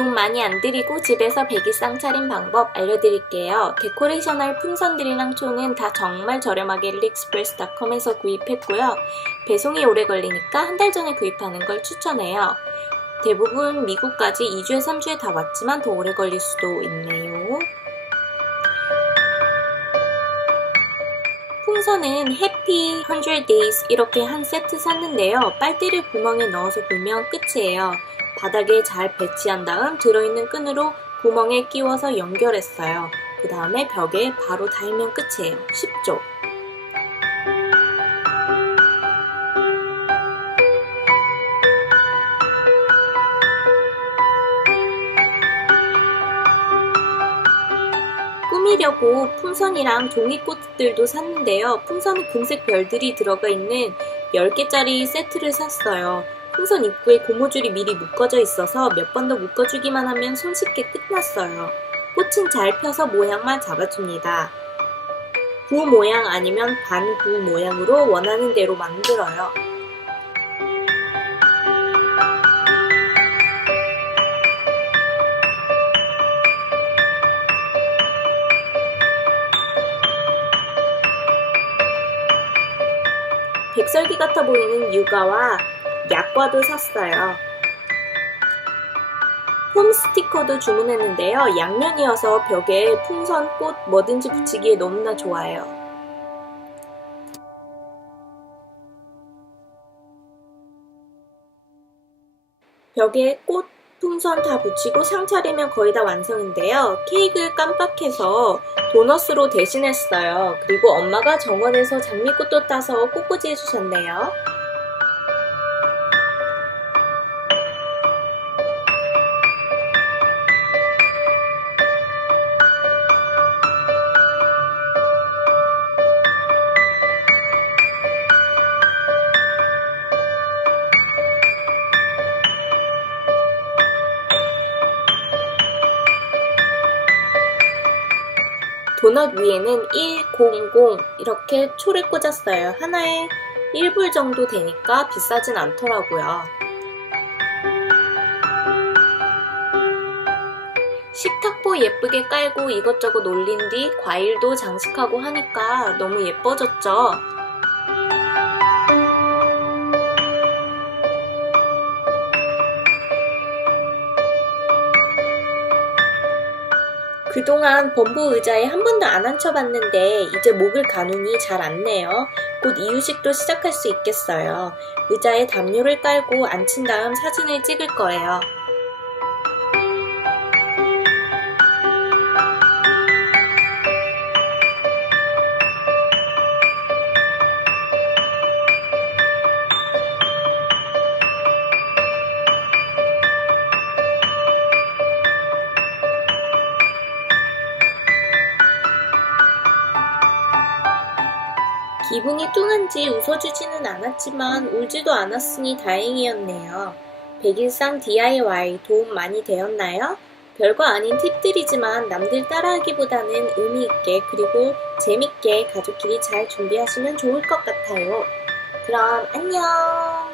돈 많이 안 들이고 집에서 백일상 차림 방법 알려드릴게요. 데코레이션할 풍선들이랑 총은 다 정말 저렴하게 일리익스프레스닷컴에서 구입했고요. 배송이 오래 걸리니까 한 달 전에 구입하는 걸 추천해요. 대부분 미국까지 2주에 3주에 다 왔지만 더 오래 걸릴 수도 있네요. 풍선은 해피 100 days 이렇게 한 세트 샀는데요. 빨대를 구멍에 넣어서 불면 끝이에요. 바닥에 잘 배치한 다음 들어있는 끈으로 구멍에 끼워서 연결했어요. 그 다음에 벽에 바로 달면 끝이에요. 쉽죠? 꾸미려고 풍선이랑 종이꽃들도 샀는데요. 풍선은 금색 별들이 들어가 있는 10개짜리 세트를 샀어요. 풍선 입구에 고무줄이 미리 묶어져 있어서 몇 번 더 묶어주기만 하면 손쉽게 끝났어요. 꽃은 잘 펴서 모양만 잡아줍니다. 부 모양 아니면 반부 모양으로 원하는 대로 만들어요. 백설기 같아 보이는 유가와 약과도 샀어요. 홈 스티커도 주문했는데요. 양면이어서 벽에 풍선, 꽃 뭐든지 붙이기에 너무나 좋아요. 벽에 꽃, 풍선 다 붙이고 상 차리면 거의 다 완성인데요. 케이크를 깜빡해서 도너스로 대신했어요. 그리고 엄마가 정원에서 장미꽃도 따서 꽃꽂이 해주셨네요. 도넛 위에는 100 이렇게 초를 꽂았어요. 하나에 1불 정도 되니까 비싸진 않더라고요. 식탁보 예쁘게 깔고 이것저것 올린 뒤 과일도 장식하고 하니까 너무 예뻐졌죠? 그동안 범부 의자에 한 번도 안 앉혀봤는데 이제 목을 가누니 잘 앉네요. 곧 이유식도 시작할 수 있겠어요. 의자에 담요를 깔고 앉힌 다음 사진을 찍을 거예요. 기분이 뚱한지 웃어주지는 않았지만 울지도 않았으니 다행이었네요. 백일상 DIY 도움 많이 되었나요? 별거 아닌 팁들이지만 남들 따라하기보다는 의미있게 그리고 재밌게 가족끼리 잘 준비하시면 좋을 것 같아요. 그럼 안녕!